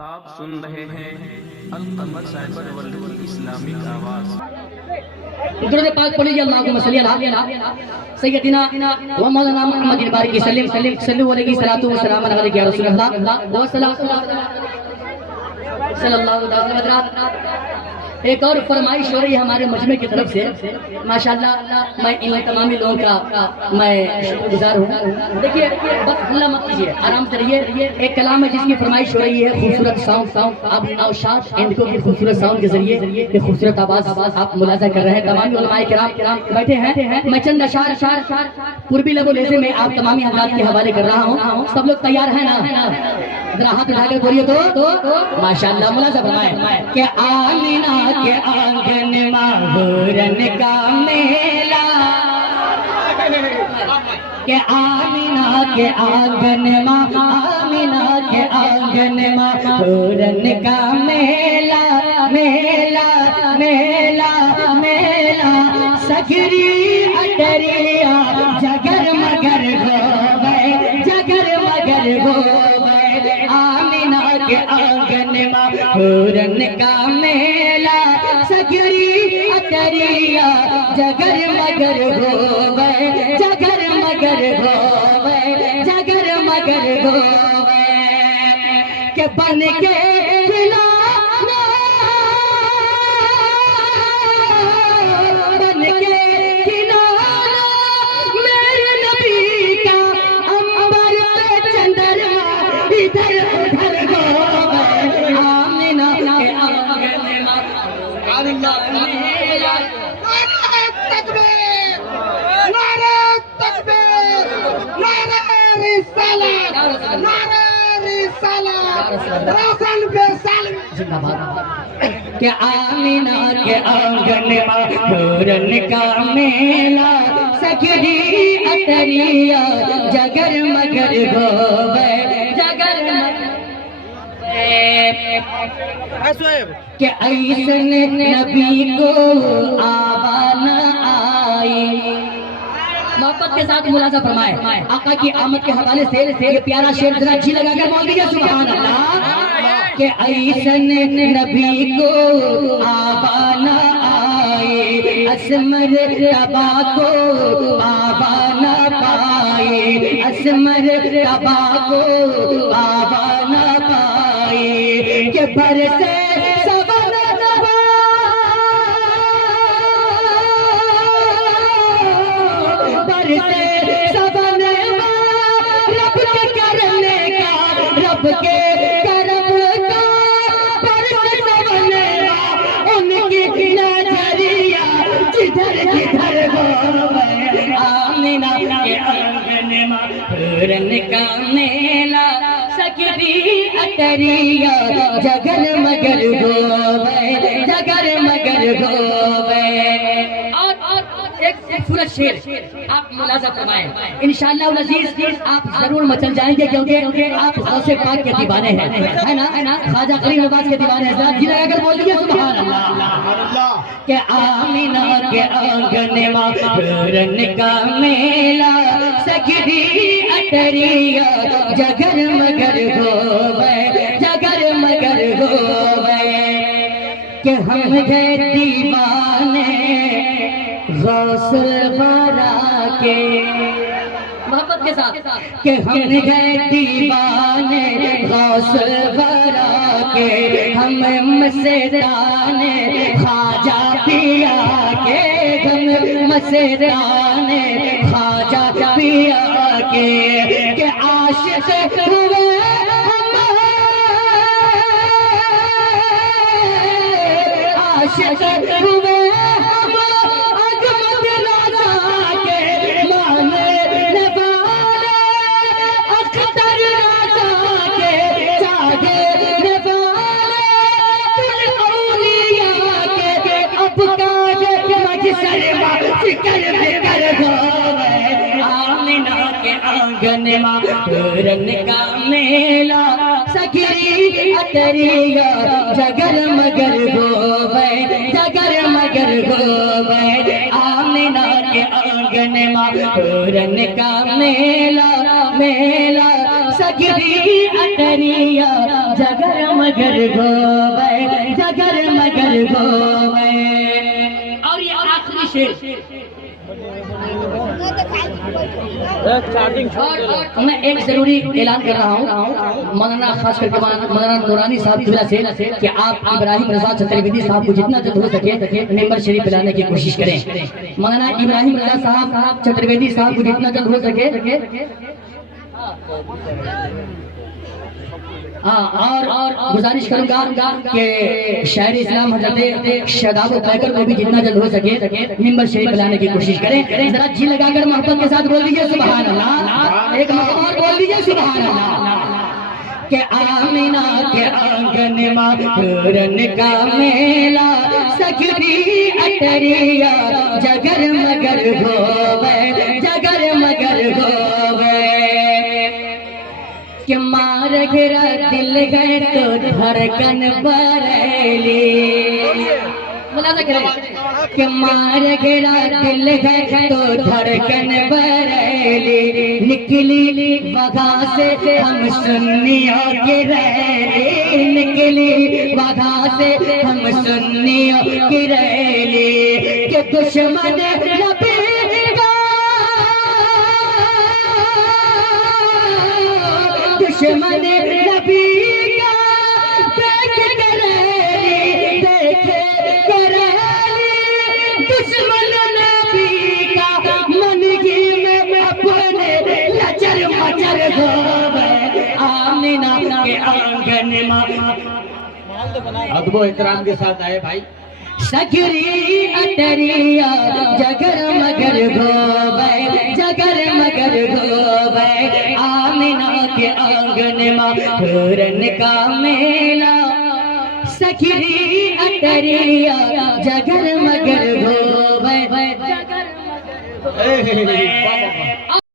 आप सुन रहे हैं अल कमर साइबर वर्ल्ड की इस्लामिक आवाज़। दुरूद पाक पढ़िए अल्लाहुम्मा सल्ली अला सय्यदिना व मौलाना मुहम्मद बारिक सल्लल्लाहु अलैहि वसल्लम या रसूल अल्लाह व सल्लल्लाहु अलैहि वसल्लम। एक और फरमाइश हो रही है हमारे मजमे की तरफ से। माशाअल्लाह मैं इन तमामी लोगों का मैं शुक्रगुजार हूँ। देखिए बस हल्ला मत कीजिए, आराम से रहिए। एक कलाम है जिसकी फरमाइश हो रही है खूबसूरत साउंड। आप नौशाद इंडिको की खूबसूरत साउंड के जरिए ये खूबसूरत आवाज आप मुलाजा कर रहे हैं। तमामी उलमाए किराम बैठे हैं। मैं चंद अशार पूर्वी लबो लहजे में आप तमामी हज़रात के हवाले कर रहा हूँ। सब लोग तैयार हैं ना? जरा हाथ उठाकर बोलिए तो माशाअल्लाह मुलाजा फरमाए कि आमीना के आंगन माहूरन का मेला, के आमीना के आंगन आमीना के आंगन माहूरन का मेला मेला मेला मेला सगरी अटरिया जगर मगर हो गए जगर मगर हो गए। आमीना के आंगन माहूरन का मेला सगरी अटरिया जगर मगर हो गए जगर मगर हो गए जगर मगर हो गए। के बन के खिलाना बन के खिलाना मेरे नबी का अंबर पे चंद्रमा इधर उधर हो गए। आमीना के आंगन के आमीना के आंगन माहूरन का मेला सगरी अटरिया जगर मगर हो गए जगर के ऐसन नबी को आवान आई। मोहब्बत के साथ मुलाजा फरमाए आका की आमद के हवाले से ये प्यारा शेर जरा जी लगाकर बोल दीजिए सुभान अल्लाह। के ऐसन नबी को आवान आई असमर तबा को आवान पाए असमर तबा को आवान पाए। के बरसे सबन बरसे सबन रब के करने का रब के करम का बरसे सबन उनकी नजरिया जिधर जिधर हो गए। आमीना के आंगन माहूरन का मेला सगरी अटरिया जगर मगर हो गए जगर मगर हो गए। एक सूरज शेर आप मुलाजा फरमाएं इंशाअल्लाह अज़ीज आप जरूर मचल जाएंगे क्योंकि आप गौसे पाक के दीवाने हैं, है ना? ख्वाजा गरीब नवाज के दीवाने हैं। जरा जी लगाकर बोल दीजिए सुभान अल्लाह। के आमीना के आंगन माहूरन का मेला सगरी अटरिया जगर मगर हो गए जगर मगर हो गए। के हम गए दीवाने गौसल बारा के मोहब्बत के साथ के हम गए दीवाने गौसल बारा के हम मसेदाने ख्वाजा पिया के हम मसेदाने ख्वाजा पिया के आशिक हुए आशिक हुए आमीना के आंगन माहूरन का मेला सगरी अटरिया जगर मगर हो गए जगर मगर हो गए। आमीना के आंगन माहूरन का मेला मेला सगरी अटरिया जगर मगर गोवे, जगर मगर गोवे। और ये आखिरी शेर और मैं एक जरूरी ऐलान कर रहा हूँ मौलाना, खास करके मौलाना नूरानी साहब की वजह से कि आप इब्राहिम रजा चतुर्वेदी साहब को जितना जल्द हो सके मेंबर शरीफ पिलाने की कोशिश करें। मौलाना इब्राहिम रजा साहब चतुर्वेदी साहब को जितना जल्द हो सके और गुजारिश करूंगा कि शायर इस्लाम हजरत शादाब पैकर को भी जितना जल्द हो सके मिंबर शरीफ लाने की कोशिश करें। जरा जी लगाकर मोहब्बत के साथ बोल दीजिए सुभान अल्लाह, एक मरतबा और बोल दीजिए सुभान अल्लाह। के आमिना के आंगन में पूरन का मेला, सगरी अटरिया जगर मगर होवे, जगर मगर होवे। कि मार गिरा दिल गए तो धड़कन बरेली, कि मार गिरा दिल गए तो धड़कन बरेली। निकली वगा से हम सुन्नियों की रैली, निकली वगा से हम सुन्नियों की रैली। कि दुश्मन नबी दुश्मन नबी का देख करेली, देख करेली। दुश्मन नबी का मन ही में अपने लचर मचर होवे, आमिना के आंगन में। अदबो एहतराम के साथ आए भाई। सगरी अटरिया जगर मगर गोवे, जगर मगर गोवे। आमिना के आंगन में पूरन का मेला, सगरी अटरिया जगर मगर गोवे, जगर मगर गोवे।